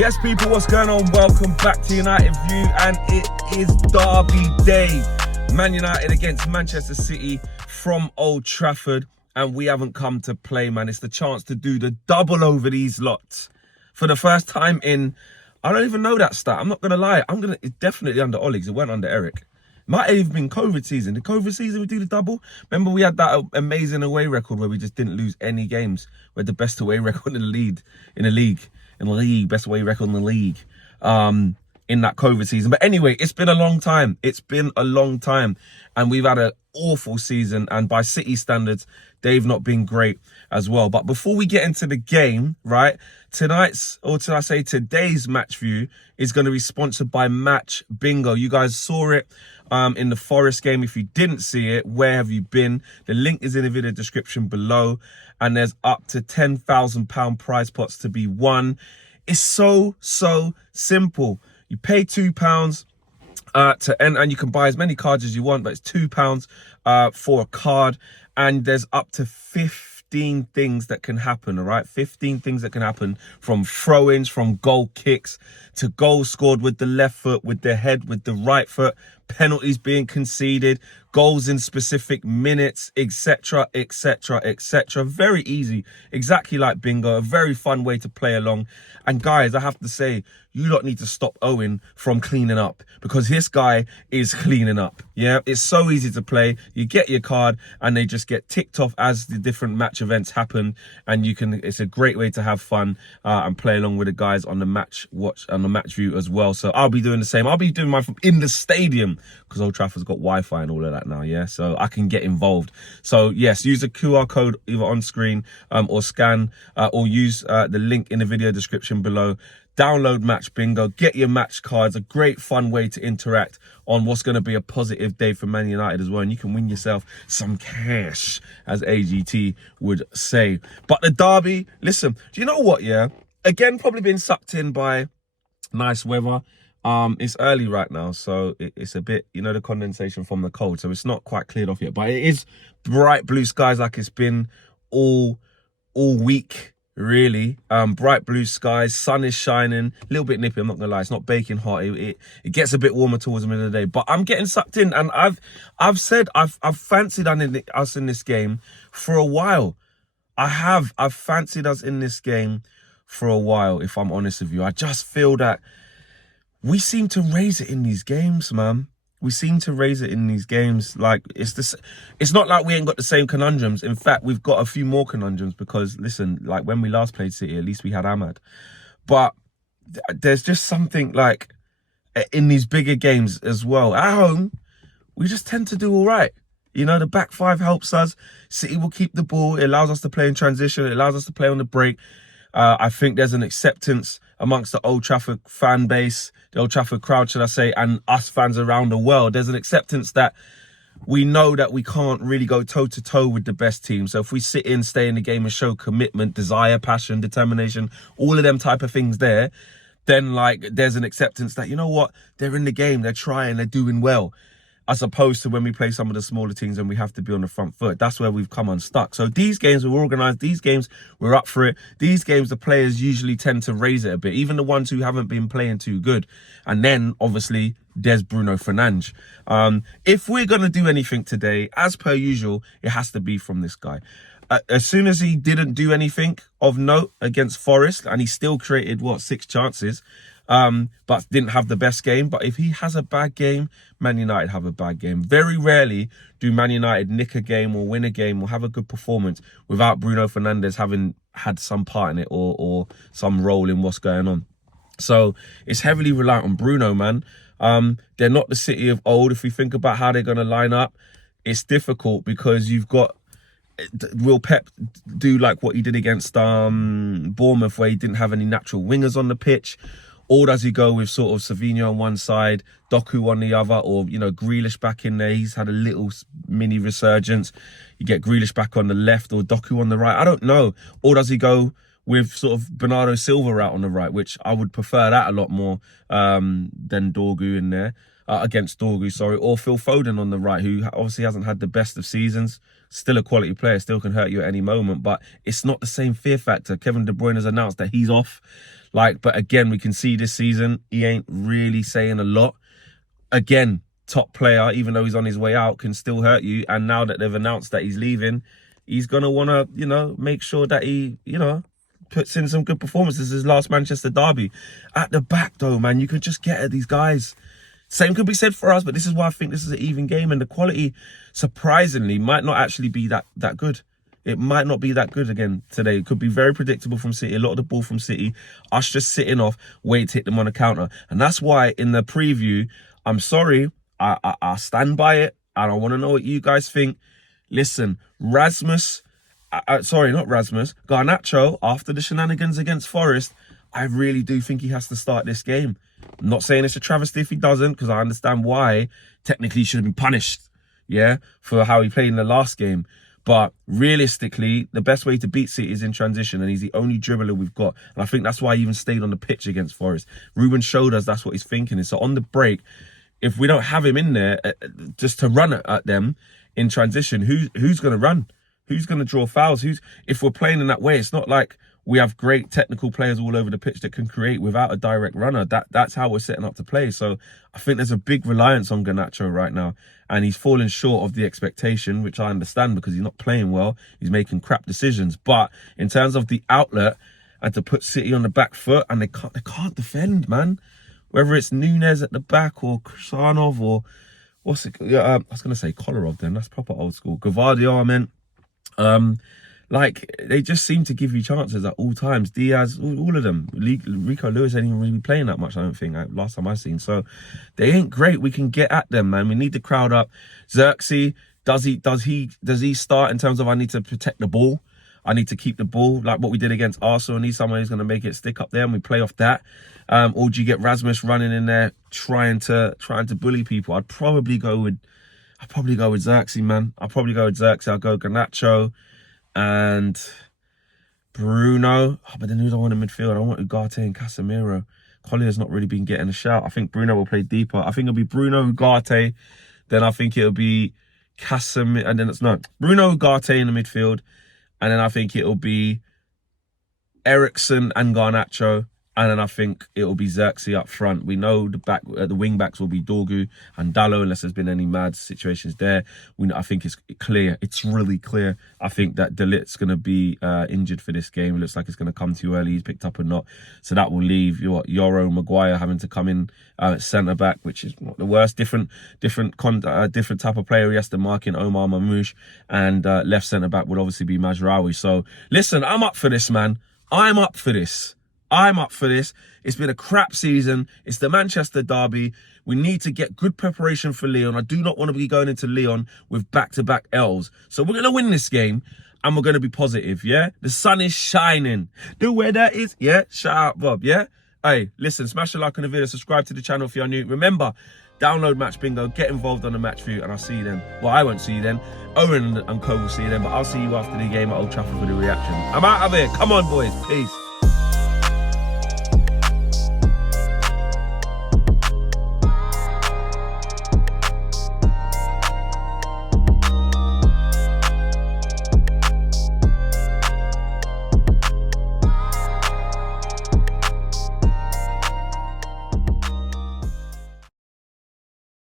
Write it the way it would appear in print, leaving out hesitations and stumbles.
Yes, people, what's going on? Welcome back to United View, and it is Derby Day. Man United against Manchester City from Old Trafford, and we haven't come to play, man. It's the chance to do the double over these lots for the first time in, I don't even know that stat. I'm not going to lie. It's definitely under Ollie's. It went under Eric. Might have even been COVID season. The COVID season, we do the double. Remember, we had that amazing away record where we just didn't lose any games. We had the best away record in the league. Best away record in the league in that COVID season. But anyway, it's been a long time. And we've had an awful season. And by City standards, they've not been great as well. But before we get into the game, right, today's match view is going to be sponsored by Match Bingo. You guys saw it in the Forest game. If you didn't see it, where have you been? The link is in the video description below. And there's up to £10,000 prize pots to be won. It's so simple. You pay £2 to enter, and you can buy as many cards as you want, but it's £2 for a card. And there's up to 15 things that can happen, all right? 15 things that can happen, from throw-ins, from goal kicks, to goals scored with the left foot, with the head, with the right foot, penalties being conceded, goals in specific minutes, etc. Very easy, exactly like bingo. A very fun way to play along. And guys, I have to say, you lot need to stop Owen from cleaning up, because this guy is cleaning up. Yeah, it's so easy to play. You get your card and they just get ticked off as the different match events happen, and it's a great way to have fun and play along with the guys on the match view as well. So I'll be doing the same. I'll be doing mine from in the stadium, because Old Trafford's got Wi-Fi and all of that now, yeah, so I can get involved. So yes, use the QR code either on screen or scan or use the link in the video description below. Download Match Bingo, get your match cards. A great fun way to interact on what's going to be a positive day for Man United as well, and you can win yourself some cash, as AGT would say. But the derby, listen, do you know what, yeah, again, probably been sucked in by nice weather. It's early right now, so it's a bit, you know, the condensation from the cold, so it's not quite cleared off yet, but it is bright blue skies like it's been all week, really. Bright blue skies, sun is shining, a little bit nippy, I'm not gonna lie. It's not baking hot. It gets a bit warmer towards the middle of the day, but I'm getting sucked in, and I've said I've fancied us in this game for a while. I've fancied us in this game for a while, if I'm honest with you. I just feel that we seem to raise it in these games, man. We seem to raise it in these games. Like, it's not like we ain't got the same conundrums. In fact, we've got a few more conundrums, because, listen, like when we last played City, at least we had Ahmad. But there's just something, like, in these bigger games as well. At home, we just tend to do all right. You know, the back five helps us. City will keep the ball. It allows us to play in transition. It allows us to play on the break. I think there's an acceptance amongst the Old Trafford fan base, the Old Trafford crowd, should I say, and us fans around the world. There's an acceptance that we know that we can't really go toe-to-toe with the best team. So if we sit in, stay in the game and show commitment, desire, passion, determination, all of them type of things there, then, like, there's an acceptance that, you know what, they're in the game, they're trying, they're doing well. As opposed to when we play some of the smaller teams and we have to be on the front foot. That's where we've come unstuck. So these games we're organised. These games we're up for it. These games the players usually tend to raise it a bit. Even the ones who haven't been playing too good. And then, obviously, there's Bruno Fernandes. If we're going to do anything today, as per usual, it has to be from this guy. As soon as he didn't do anything of note against Forest, and he still created, 6 chances, but didn't have the best game. But if he has a bad game, Man United have a bad game. Very rarely do Man United nick a game or win a game or have a good performance without Bruno Fernandes having had some part in it or some role in what's going on. So it's heavily reliant on Bruno, man. They're not the City of old. If we think about how they're going to line up, it's difficult, because you've got, will Pep do like what he did against Bournemouth, where he didn't have any natural wingers on the pitch? Or does he go with sort of Savinho on one side, Doku on the other, or, you know, Grealish back in there? He's had a little mini resurgence. You get Grealish back on the left or Doku on the right. I don't know. Or does he go with sort of Bernardo Silva out on the right, which I would prefer that a lot more than Dorgu in there. against Dorgu, sorry, or Phil Foden on the right, who obviously hasn't had the best of seasons. Still a quality player, still can hurt you at any moment, but it's not the same fear factor. Kevin De Bruyne has announced that he's off. But again, we can see this season, he ain't really saying a lot. Again, top player, even though he's on his way out, can still hurt you. And now that they've announced that he's leaving, he's going to want to, make sure that he, puts in some good performances. His last Manchester derby. At the back, though, man, you could just get at these guys. Same could be said for us, but this is why I think this is an even game. And the quality, surprisingly, might not actually be that good. It might not be that good again today. It could be very predictable from City. A lot of the ball from City. Us just sitting off, wait to hit them on a counter. And that's why in the preview, I'm sorry, I stand by it. And I want to know what you guys think. Listen, Garnacho, after the shenanigans against Forest, I really do think he has to start this game. I'm not saying it's a travesty if he doesn't, because I understand why. Technically, he should have been punished, for how he played in the last game. But realistically, the best way to beat City is in transition, and he's the only dribbler we've got. And I think that's why he even stayed on the pitch against Forest. Ruben showed us that's what he's thinking. And so on the break, if we don't have him in there just to run at them in transition, who's going to run? Who's going to draw fouls? If we're playing in that way, it's not like we have great technical players all over the pitch that can create without a direct runner. That's how we're setting up to play. So I think there's a big reliance on Garnacho right now. And he's falling short of the expectation, which I understand because he's not playing well. He's making crap decisions. But in terms of the outlet and to put City on the back foot, and they can't defend, man. Whether it's Nunez at the back or Kusanov or I was going to say Kolarov then. That's proper old school. Gvardiol, I meant. They just seem to give you chances at all times. Diaz, all of them. Rico Lewis ain't even really playing that much, I don't think, last time I seen. So they ain't great. We can get at them, man. We need the crowd up. Xerxes, does he start in terms of I need to protect the ball? I need to keep the ball, like what we did against Arsenal. I need someone who's going to make it stick up there, and we play off that. Or do you get Rasmus running in there trying to bully people? I'd probably go with Xerxes, man. I'll go Garnacho and Bruno. But then who do I want in midfield? I want Ugarte and Casemiro. Collier's not really been getting a shout. I think Bruno will play deeper. I think it'll be Bruno, Ugarte. Then I think it'll be Casemiro. And then Bruno, Ugarte in the midfield. And then I think it'll be Eriksen and Garnacho. And then I think it'll be Xerxes up front. We know the wing backs will be Dorgu and Dallo, unless there's been any mad situations there. I think it's clear. It's really clear. I think that De Ligt's going to be injured for this game. It looks like it's going to come too early. He's picked up or not. So that will leave Yoro Maguire having to come in centre back, which is not the worst. Different type of player. He has to mark in Omar Mamouche, and left centre back would obviously be Mazraoui. So listen, I'm up for this, man. I'm up for this. It's been a crap season. It's the Manchester derby. We need to get good preparation for Lyon. I do not want to be going into Lyon with back-to-back L's. So we're going to win this game, and we're going to be positive, yeah? The sun is shining. The weather is, shout out, Bob, yeah? Hey, listen, smash a like on the video, subscribe to the channel if you're new. Remember, download Match Bingo, get involved on the match view, and I'll see you then. Well, I won't see you then. Owen and Co will see you then, but I'll see you after the game at Old Trafford for the reaction. I'm out of here. Come on, boys. Peace.